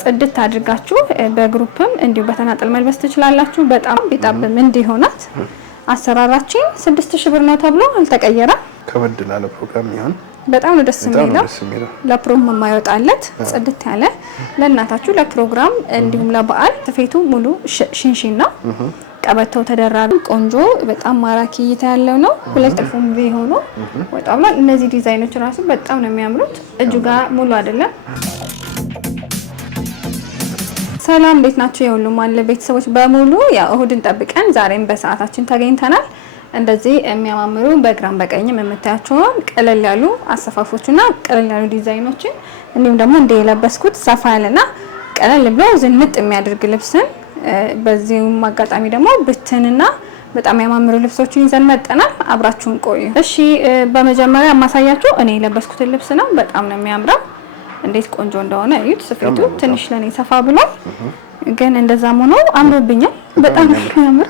ጽድት አድርጋችሁ በግሩፕም እንዲሁ በተናጠል መልበስ ትችላላችሁ። በጣም ቢጣብም እንዲሆናት አሰራራችን 6000 ብር ነው ተብሎ አልተቀየረም። ከበድ ላለ ፕሮግራም ይሁን በጣም ነው ደስ የሚለው። ለፕሮም የማይወጣለት ጽድት ያለ ለእናታችሁ ለፕሮግራም እንዲሁም ለበዓል ስፌቱ ሙሉ ሽንሽን ነው። ቀበቶ ተደራቢ ቆንጆ በጣም ማራኪ እይታ ያለው ነው። ሁለት ጥልፉም ቢሆኑ ወጣው ማለት እነዚህ ዲዛይኖች ራሱ በጣም ነው የሚያምሩት። እጁ ጋር ሙሉ አይደለም። ሰላም እንዴት ናችሁ? የሁሉም አለ ቤተሰቦች በሙሉ ያው እሁድን ጠብቀን ዛሬም በሰዓታችን ተገኝተናል። እንደዚህ የሚያማምሩ በግራም በቀኝም የምታያቸውን ቀለል ያሉ አሰፋፎችና ቀለል ያሉ ዲዛይኖችን እንዲሁም ደግሞ እንደየለበስኩት ሰፋ ያለና ቀለል ብሎ ዝንጥ የሚያደርግ ልብስን በዚህም አጋጣሚ ደግሞ ብትንና በጣም ያማምሩ ልብሶችን ይዘን መጥተናል። አብራችሁን ቆዩ። እሺ በመጀመሪያ ማሳያችሁ እኔ የለበስኩት ልብስ ነው። በጣም ነው የሚያምረው። እንዴት ቆንጆ እንደሆነ እዩት። ስፌቱ ትንሽ ለኔ ሰፋ ብሏል፣ ግን እንደዛም ሆኖ አምሮብኛል። በጣም የሚያምር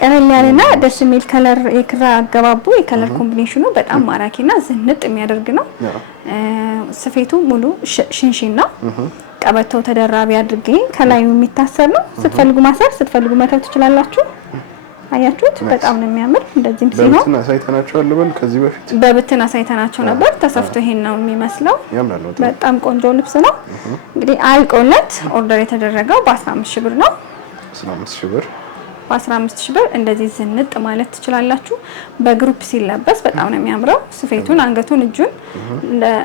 ቀለል ያለና ደስ የሚል ከለር የክራ አገባቡ የከለር ኮምቢኔሽኑ በጣም ማራኪና ዝንጥ የሚያደርግ ነው። ስፌቱ ሙሉ ሽንሽን ነው። ቀበቶ ተደራቢ አድርጌ ከላዩ የሚታሰር ነው። ስትፈልጉ ማሰር ስትፈልጉ መተው ትችላላችሁ። አያችሁት? በጣም ነው የሚያምር። እንደዚህም ሲሆን በብትን አሳይተናቸው አለበል ከዚህ በፊት በብትን አሳይተናቸው ነበር። ተሰፍቶ ይሄን ነው የሚመስለው። በጣም ቆንጆ ልብስ ነው። እንግዲህ አልቆለት ኦርደር የተደረገው በ15000 ብር ነው። 15000 ብር በ15000 ብር እንደዚህ ዝንጥ ማለት ትችላላችሁ። በግሩፕ ሲለበስ በጣም ነው የሚያምረው። ስፌቱን፣ አንገቱን፣ እጁን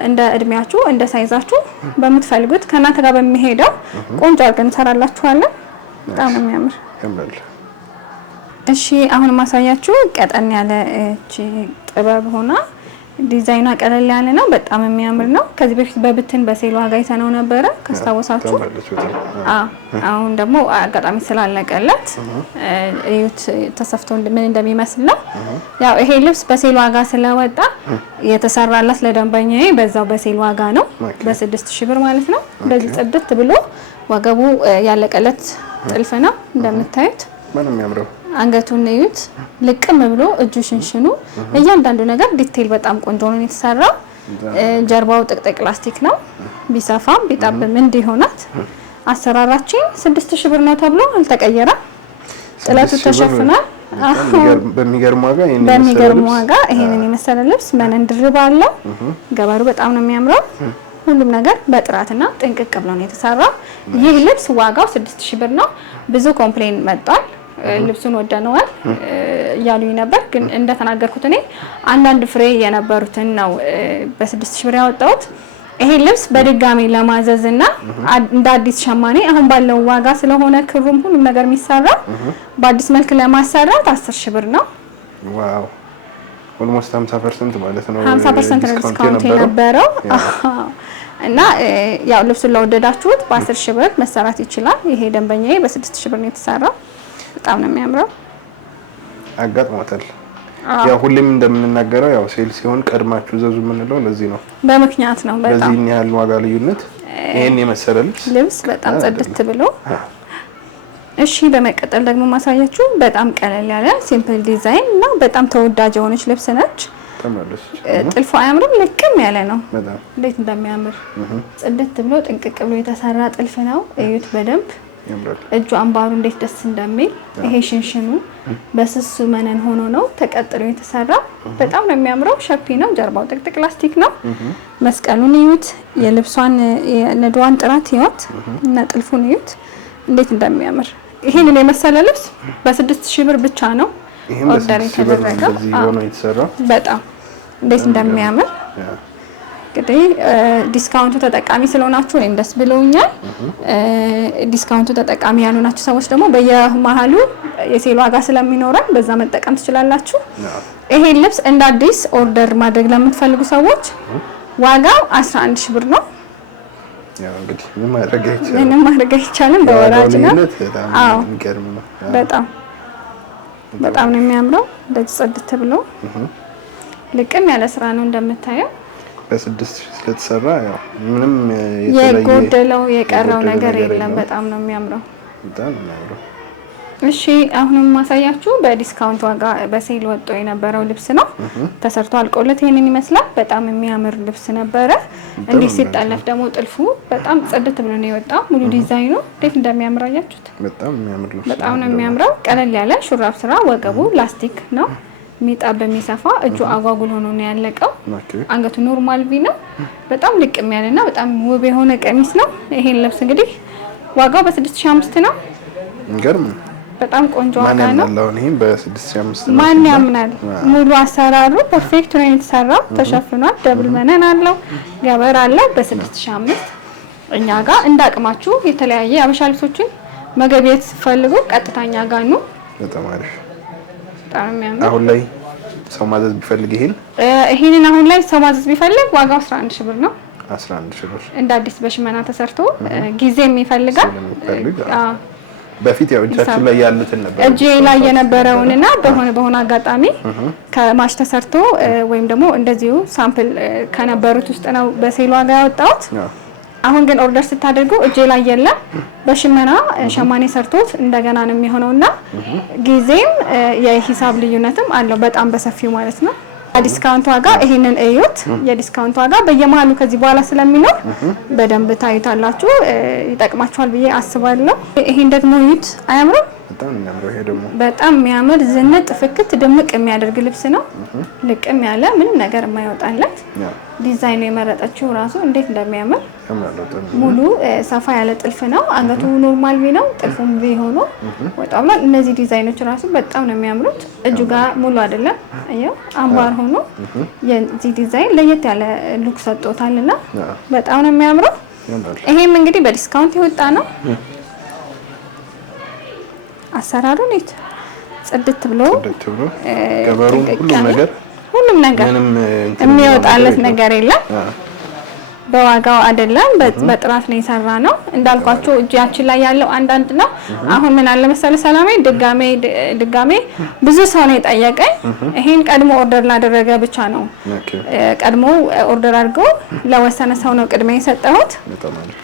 እንደ እድሜያችሁ እንደ ሳይዛችሁ በምትፈልጉት ከእናንተ ጋር በሚሄደው ቆንጆ አድርገን እንሰራላችኋለን። በጣም ነው የሚያምር። እሺ አሁን ማሳያችሁ ቀጠን ያለ ጥበብ ሆና ዲዛይኗ ቀለል ያለ ነው። በጣም የሚያምር ነው። ከዚህ በፊት በብትን በሴል ዋጋ አይተነው ነበረ ካስታወሳችሁ። አሁን ደግሞ አጋጣሚ ስላለቀለት እዩት ተሰፍቶ ምን እንደሚመስል ነው። ያው ይሄ ልብስ በሴል ዋጋ ስለወጣ የተሰራላት ለደንበኛዬ በዛው በሴል ዋጋ ነው፣ በ6000 ብር ማለት ነው። እንደዚህ ጽድት ብሎ ወገቡ ያለቀለት ጥልፍ ነው እንደምታዩት። ምንም ያምረው አንገቱን እዩት፣ ልቅም ብሎ እጁ ሽንሽኑ እያንዳንዱ ነገር ዲቴል በጣም ቆንጆ ነው የተሰራው። ጀርባው ጥቅጥቅ ፕላስቲክ ነው። ቢሰፋም ቢጣብም እንዲሆናት አሰራራችን 6000 ብር ነው ተብሎ አልተቀየረም። ጥለቱ ተሸፍኗል። በሚገርም ዋጋ ይሄንን የመሰለ ልብስ መነን ድርብ አለው። ገበሩ በጣም ነው የሚያምረው። ሁሉም ነገር በጥራትና ጥንቅቅ ብሎ ነው የተሰራው። ይህ ልብስ ዋጋው 6000 ብር ነው። ብዙ ኮምፕሌን መጥቷል። ልብሱን ወደነዋል እያሉኝ ነበር፣ ግን እንደተናገርኩት እኔ አንዳንድ ፍሬ የነበሩትን ነው በ6000 ብር ያወጣሁት። ይሄ ልብስ በድጋሚ ለማዘዝና እንደ አዲስ ሸማኔ አሁን ባለው ዋጋ ስለሆነ ክሩም ሁሉም ነገር የሚሰራው በአዲስ መልክ ለማሰራት 10000 ብር ነው። ዋው ኦልሞስት 50% ማለት ነው። 50% ነው ዲስካውንት የነበረው እና ያው ልብሱን ለወደዳችሁት በ10000 ብር መሰራት ይችላል። ይሄ ደንበኛዬ በ6000 ብር ነው የተሰራው። በጣም ነው የሚያምረው። አጋጥሞታል። ያው ሁሌም እንደምንናገረው ያው ሴል ሲሆን ቀድማችሁ ዘዙ የምንለው ለዚህ ነው። በምክንያት ነው። በጣም በዚህ ያህል ዋጋ ልዩነት ይሄን የመሰለ ልብስ በጣም ጽድት ብሎ። እሺ በመቀጠል ደግሞ ማሳያችሁ በጣም ቀለል ያለ ሲምፕል ዲዛይን እና በጣም ተወዳጅ የሆነች ልብስ ነች። ጥልፉ አያምርም? ልቅም ያለ ነው። እንዴት እንደሚያምር ጽድት ብሎ ጥንቅቅ ብሎ የተሰራ ጥልፍ ነው። እዩት በደንብ እጁ አምባሩ እንዴት ደስ እንደሚል። ይሄ ሽንሽኑ በስሱ መነን ሆኖ ነው ተቀጥሎ የተሰራ። በጣም ነው የሚያምረው። ሸፒ ነው። ጀርባው ጥቅጥቅ ፕላስቲክ ነው። መስቀሉን እዩት። የልብሷን የነዷን ጥራት እዩት እና ጥልፉን እዩት እንዴት እንደሚያምር። ይሄንን የመሰለ ልብስ በ6000 ብር ብቻ ነው ኦርደር የተደረገው። በጣም እንዴት እንደሚያምር እንግዲህ ዲስካውንቱ ተጠቃሚ ስለሆናችሁ እኔም ደስ ብሎኛል። ዲስካውንቱ ተጠቃሚ ያልሆናችሁ ሰዎች ደግሞ በየመሃሉ የሴል ዋጋ ስለሚኖረን በዛ መጠቀም ትችላላችሁ። ይሄን ልብስ እንደ አዲስ ኦርደር ማድረግ ለምትፈልጉ ሰዎች ዋጋው 11000 ብር ነው። ያው እንግዲህ ምንም ማድረግ አይቻልም። በወራጅ ነው። አዎ በጣም ነው የሚያምረው። እንደዚህ ጽድት ብሎ ልቅም ያለ ስራ ነው እንደምታየው። በ6000 ስለተሰራ ያው ምንም የጎደለው የቀረው ነገር የለም። በጣም ነው የሚያምረው። በጣም ነው የሚያምረው። እሺ አሁንም ማሳያችሁ በዲስካውንት ዋጋ በሴል ወጥቶ የነበረው ልብስ ነው። ተሰርቶ አልቆለት ይሄንን ይመስላል። በጣም የሚያምር ልብስ ነበረ። እንዲህ ሲጠለፍ ደግሞ ጥልፉ በጣም ጽድት ብሎ ነው የወጣው። ሙሉ ዲዛይኑ እንዴት እንደሚያምር አያችሁት? በጣም የሚያምር ልብስ በጣም ነው የሚያምረው። ቀለል ያለ ሹራብ ስራ፣ ወገቡ ላስቲክ ነው። ሚጣብ በሚሰፋ እጁ አጓጉል ሆኖ ነው ያለቀው። አንገቱ ኖርማል ቪ ነው። በጣም ልቅም ያለና በጣም ውብ የሆነ ቀሚስ ነው። ይሄን ልብስ እንግዲህ ዋጋው በ6500 ነው። እንገርም በጣም ቆንጆ ዋጋ ነው። ይሄን በ6500 ማን ያምናል? ሙሉ አሰራሩ ፐርፌክት ነው የተሰራው። ተሸፍኗል። ደብል መነን አለው፣ ገበር አለው። በ6500 እኛ ጋር እንዳቅማችሁ የተለያየ አበሻ ልብሶችን መገበየት ፈልጉ ቀጥታኛ ጋር ነው። በጣም አሪፍ። በጣም የሚያምር አሁን ላይ ሰው ማዘዝ ቢፈልግ ይሄንን አሁን ላይ ሰው ማዘዝ ቢፈልግ ዋጋው 11000 ብር ነው። 11000 ብር እንደ አዲስ በሽመና ተሰርቶ ጊዜም ይፈልጋል። በፊት ያው እጃችን ላይ ያሉትን ነበር እጄ ላይ የነበረውንና በሆነ አጋጣሚ ከማሽ ተሰርቶ ወይም ደግሞ እንደዚሁ ሳምፕል ከነበሩት ውስጥ ነው በሴል ዋጋ ያወጣሁት። አሁን ግን ኦርደር ስታደርጉ እጄ ላይ የለም። በሽመና ሸማኔ ሰርቶት እንደገና ነው የሚሆነውና ጊዜም የሂሳብ ልዩነትም አለው በጣም በሰፊው ማለት ነው። ዲስካውንት ዋጋ ይሄንን እዩት። የዲስካውንት ዋጋ በየመሃሉ ከዚህ በኋላ ስለሚኖር በደንብ ታዩታላችሁ። ይጠቅማችኋል ብዬ አስባለሁ። ይሄን ደግሞ እዩት። አያምርም? በጣም የሚያምረው ይሄ ደግሞ በጣም የሚያምር ዝንጥ ፍክት ድምቅ የሚያደርግ ልብስ ነው። ልቅም ያለ ምንም ነገር የማይወጣለት ዲዛይኑ የመረጠችው ራሱ እንዴት እንደሚያምር ሙሉ ሰፋ ያለ ጥልፍ ነው። አንገቱ ኖርማል ቪ ነው። ጥልፉም ቪ ሆኖ ወጣ ብሏል። እነዚህ ዲዛይኖች ራሱ በጣም ነው የሚያምሩት። እጁ ጋር ሙሉ አይደለም፣ አየው አምባር ሆኖ የዚህ ዲዛይን ለየት ያለ ሉክ ሰጥቶታልና በጣም ነው የሚያምረው። ይሄም እንግዲህ በዲስካውንት የወጣ ነው። አሰራሩ ነው ጽድት ብሎ ገበሩ ሁሉም ነገር የሚወጣለት ነገር የለም። በዋጋው አይደለም በጥራት ነው የሰራ ነው። እንዳልኳችሁ እጃችን ላይ ያለው አንዳንድ ነው። አሁን ምን አለ መሰለ ሰላሜ ድጋሜ ብዙ ሰው ነው የጠየቀኝ። ይሄን ቀድሞ ኦርደር ላደረገ ብቻ ነው ቀድሞ ኦርደር አድርገው ለወሰነ ሰው ነው ቅድሚያ የሰጠሁት።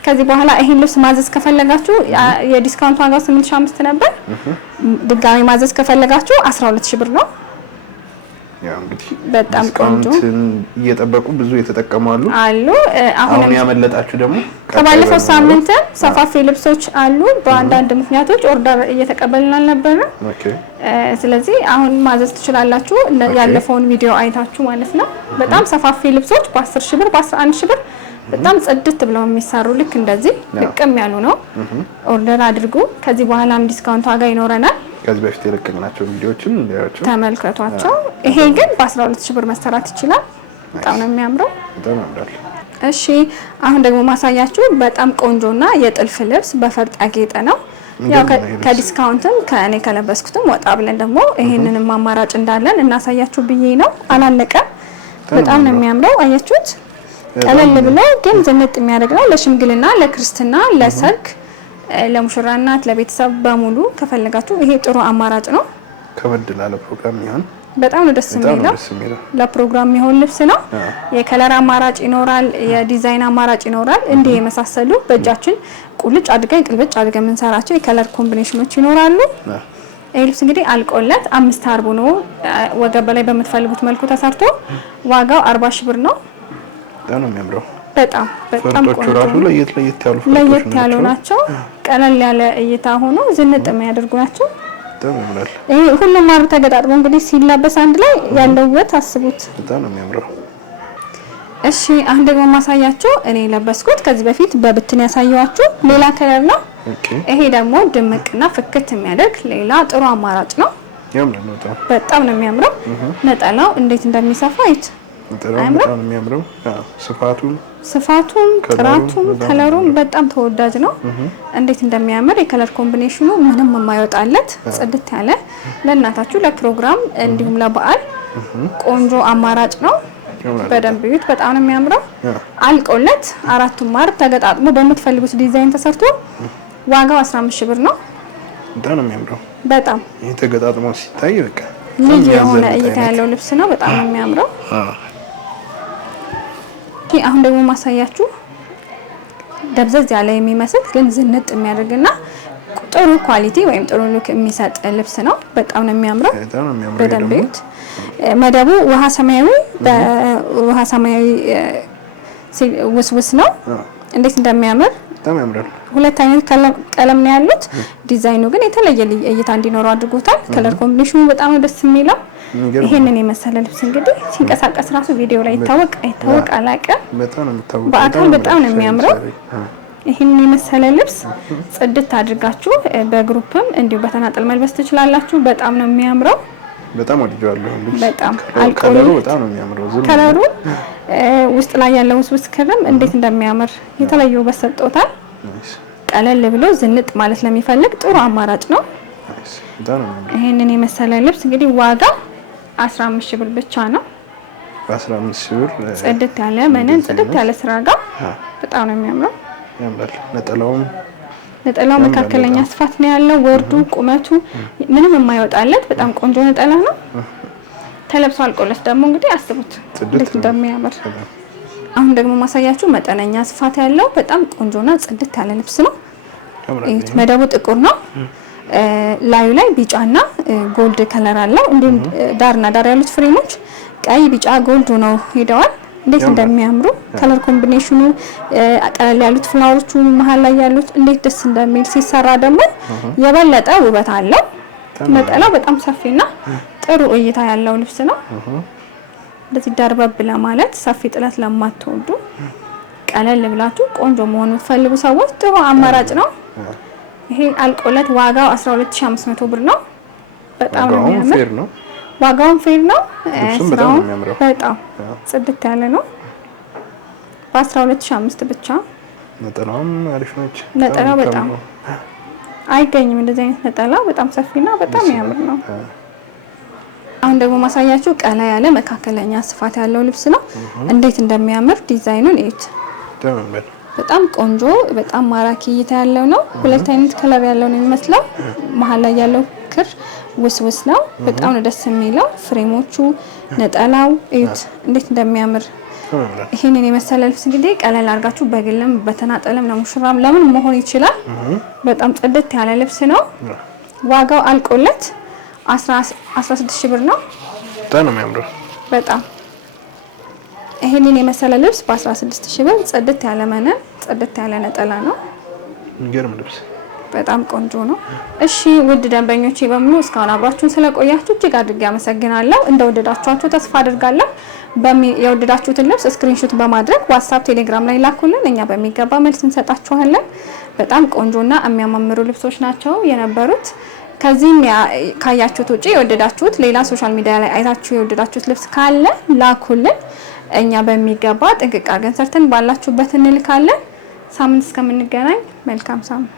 ከዚህ በኋላ ይሄን ልብስ ማዘዝ ከፈለጋችሁ የዲስካውንት ዋጋው 8500 ነበር። ድጋሜ ማዘዝ ከፈለጋችሁ 12000 ብር ነው። ያው እንግዲህ በጣም ቆንጆ እየጠበቁ ብዙ የተጠቀሙ አሉ። አሁን ያመለጣችሁ ደግሞ ከባለፈው ሳምንት ሰፋፊ ልብሶች አሉ። በአንዳንድ ምክንያቶች ኦርደር እየተቀበልን አልነበረም። ስለዚህ አሁን ማዘዝ ትችላላችሁ። ያለፈውን ቪዲዮ አይታችሁ ማለት ነው። በጣም ሰፋፊ ልብሶች በ10000 ብር በ11000 ብር በጣም ጽድት ብለው የሚሰሩ ልክ እንደዚህ ልቅም ያሉ ነው። ኦርደር አድርጉ። ከዚህ በኋላም ዲስካውንት ዋጋ ይኖረናል። ከዚህ በፊት የለቀቅናቸው ቪዲዮዎችን እንዲያዩዋቸው ተመልከቷቸው። ይሄ ግን በ12000 ብር መሰራት ይችላል። በጣም ነው የሚያምረው። በጣም ያምራል። እሺ አሁን ደግሞ ማሳያችሁ በጣም ቆንጆና የጥልፍ ልብስ በፈርጥ ያጌጠ ነው። ያው ከዲስካውንትም ከእኔ ከለበስኩትም ወጣ ብለን ደግሞ ይሄንንም አማራጭ እንዳለን እናሳያችሁ ብዬ ነው። አላለቀም። በጣም ነው የሚያምረው። አያችሁት? ቀለል ብሎ ግን ዝንጥ የሚያደርግ ነው። ለሽምግልና፣ ለክርስትና፣ ለሰርግ፣ ለሙሽራ እናት፣ ለቤተሰብ በሙሉ ከፈለጋችሁ ይሄ ጥሩ አማራጭ ነው። ከበድ ላለ ፕሮግራም ይሆን በጣም ነው ደስ የሚለው። ለፕሮግራም የሚሆን ልብስ ነው። የከለር አማራጭ ይኖራል፣ የዲዛይን አማራጭ ይኖራል። እንዲህ የመሳሰሉ በእጃችን ቁልጭ አድርገን ቅልብጭ አድርገን የምንሰራቸው የከለር ኮምቢኔሽኖች ይኖራሉ። ይህ ልብስ እንግዲህ አልቆለት 5 አርቡ ነው። ወገብ በላይ በምትፈልጉት መልኩ ተሰርቶ ዋጋው 40000 ብር ነው። በጣም ነው የሚያምረው። በጣም ቆንጆ ራሱ ለየት ያሉ ናቸው። ቀለል ያለ እይታ ሆኖ ዝንጥ የሚያደርጉ ናቸው። በጣም ያምራል። ይሄ ሁሉም ማሩ ተገጣጥሞ እንግዲህ ሲላበስ አንድ ላይ ያለው ውበት አስቡት። በጣም ነው የሚያምረው። እሺ አሁን ደግሞ ማሳያችሁ እኔ ለበስኩት ከዚህ በፊት በብትን ያሳየዋችሁ ሌላ ከለር ነው። ይሄ ደግሞ ድምቅና ፍክት የሚያደርግ ሌላ ጥሩ አማራጭ ነው። ያምራል። በጣም ነው የሚያምረው። ነጠላው እንዴት እንደሚሰፋ አይት በጣም ነው የሚያምረው። ስፋቱም ጥራቱም ከለሩም በጣም ተወዳጅ ነው። እንዴት እንደሚያምር የከለር ኮምቢኔሽኑ ምንም የማይወጣለት ጽድት ያለ ለእናታችሁ ለፕሮግራም እንዲሁም ለበዓል ቆንጆ አማራጭ ነው። በደንብ ይዩት። በጣም ነው የሚያምረው። አልቆለት 4ቱም ማር ተገጣጥሞ በምትፈልጉት ዲዛይን ተሰርቶ ዋጋው 15000 ብር ነው። በጣም ነው የሚያምረው። በጣም ይሄ ተገጣጥሞ ሲታይ በቃ ልዩ የሆነ እይታ ያለው ልብስ ነው። በጣም ነው የሚያምረው። አሁን ደግሞ ማሳያችሁ ደብዘዝ ያለ የሚመስል ግን ዝንጥ የሚያደርግና ጥሩ ኳሊቲ ወይም ጥሩ ሉክ የሚሰጥ ልብስ ነው። በጣም ነው የሚያምረው። በደንብ መደቡ ውሃ ሰማያዊ በውሃ ሰማያዊ ውስውስ ነው። እንዴት እንደሚያምር በጣም ያምራል። ሁለት አይነት ቀለም ነው ያሉት። ዲዛይኑ ግን የተለየ እይታ እንዲኖረው አድርጎታል። ከለር ኮምቢኔሽኑ በጣም ነው ደስ የሚለው። ይሄንን የመሰለ ልብስ እንግዲህ ሲንቀሳቀስ ራሱ ቪዲዮ ላይ ይታወቅ አላውቅም። በአካል በጣም ነው የሚያምረው። ይሄንን የመሰለ ልብስ ጽድት አድርጋችሁ በግሩፕም እንዲሁ በተናጠል መልበስ ትችላላችሁ። በጣም ነው የሚያምረው። በጣም ወድጄዋለሁ። በጣም ከለሩ በጣም ነው የሚያምረው። ከለሩ ውስጥ ላይ ያለው ውስውስ ክርም እንዴት እንደሚያምር የተለየ ውበት ሰጥቶታል። ቀለል ብሎ ዝንጥ ማለት ለሚፈልግ ጥሩ አማራጭ ነው። ይሄንን የመሰለ ልብስ እንግዲህ ዋጋ 15 ሺህ ብር ብቻ ነው። በ15 ሺህ ብር ጽድት ያለ መነን ጽድት ያለ ስራ ጋር በጣም ነው የሚያምረው። ያምራል። ነጠላው መካከለኛ ስፋት ነው ያለው። ወርዱ ቁመቱ ምንም የማይወጣለት በጣም ቆንጆ ነጠላ ነው። ተለብሶ አልቆለት ደግሞ እንግዲህ አስቡት እንዴት እንደሚያምር። አሁን ደግሞ ማሳያችሁ መጠነኛ ስፋት ያለው በጣም ቆንጆና ጽድት ያለ ልብስ ነው። እዩት። መደቡ ጥቁር ነው። ላዩ ላይ ቢጫና ጎልድ ከለር አለው። እንዲሁም ዳርና ዳር ያሉት ፍሬሞች ቀይ፣ ቢጫ፣ ጎልድ ነው ሄደዋል። እንዴት እንደሚያምሩ ከለር ኮምቢኔሽኑ ቀለል ያሉት ፍላወሮቹ መሀል ላይ ያሉት እንዴት ደስ እንደሚል ሲሰራ ደግሞ የበለጠ ውበት አለው። ነጠላው በጣም ሰፊና ጥሩ እይታ ያለው ልብስ ነው። እንደዚህ ደርበብ ለማለት ሰፊ ጥለት ለማትወዱ ቀለል ብላችሁ ቆንጆ መሆኑን የምትፈልጉ ሰዎች ጥሩ አማራጭ ነው። ይሄ አልቆለት ዋጋው 12500 ብር ነው። በጣም ነው የሚያምር። ዋጋውን ፌር ነው። ስራውን በጣም ጽድት ያለ ነው። በ12500 ብቻ። ነጠላውም አሪፍ ነች። ነጠላው በጣም አይገኝም እንደዚህ አይነት ነጠላ። በጣም ሰፊና በጣም የሚያምር ነው። አሁን ደግሞ ማሳያችሁ ቀላ ያለ መካከለኛ ስፋት ያለው ልብስ ነው። እንዴት እንደሚያምር ዲዛይኑን እዩት። በጣም ቆንጆ በጣም ማራኪ እይታ ያለው ነው። ሁለት አይነት ከለር ያለው ነው የሚመስለው። መሀል ላይ ያለው ክር ውስውስ ነው። በጣም ነው ደስ የሚለው። ፍሬሞቹ፣ ነጠላው እዩት እንዴት እንደሚያምር። ይሄንን የመሰለ ልብስ እንግዲህ ቀለል አድርጋችሁ በግልም በተናጠለም ለሙሽራም ለምን መሆን ይችላል። በጣም ጽድት ያለ ልብስ ነው። ዋጋው አልቆለት 16 ሺህ ብር ነው። በጣም ነው የሚያምረው። በጣም ይሄንን የመሰለ ልብስ በ16 ሺህ ብር ጽድት ያለ መነን ጽድት ያለ ነጠላ ነው። የሚገርም ልብስ በጣም ቆንጆ ነው። እሺ ውድ ደንበኞቼ በሙሉ እስካሁን አብራችሁን ስለቆያችሁ እጅግ አድርጌ አመሰግናለሁ። እንደወደዳችኋችሁ ተስፋ አድርጋለሁ። የወደዳችሁትን ልብስ ስክሪንሾት በማድረግ ዋትስአፕ፣ ቴሌግራም ላይ ላኩልን። እኛ በሚገባ መልስ እንሰጣችኋለን። በጣም ቆንጆና የሚያማምሩ ልብሶች ናቸው የነበሩት። ከዚህም ካያችሁት ውጪ የወደዳችሁት ሌላ ሶሻል ሚዲያ ላይ አይታችሁ የወደዳችሁት ልብስ ካለ ላኩልን። እኛ በሚገባ ጥንቅቅ አድርገን ሰርተን ባላችሁበት እንልካለን። ሳምንት እስከምንገናኝ መልካም ሳምንት።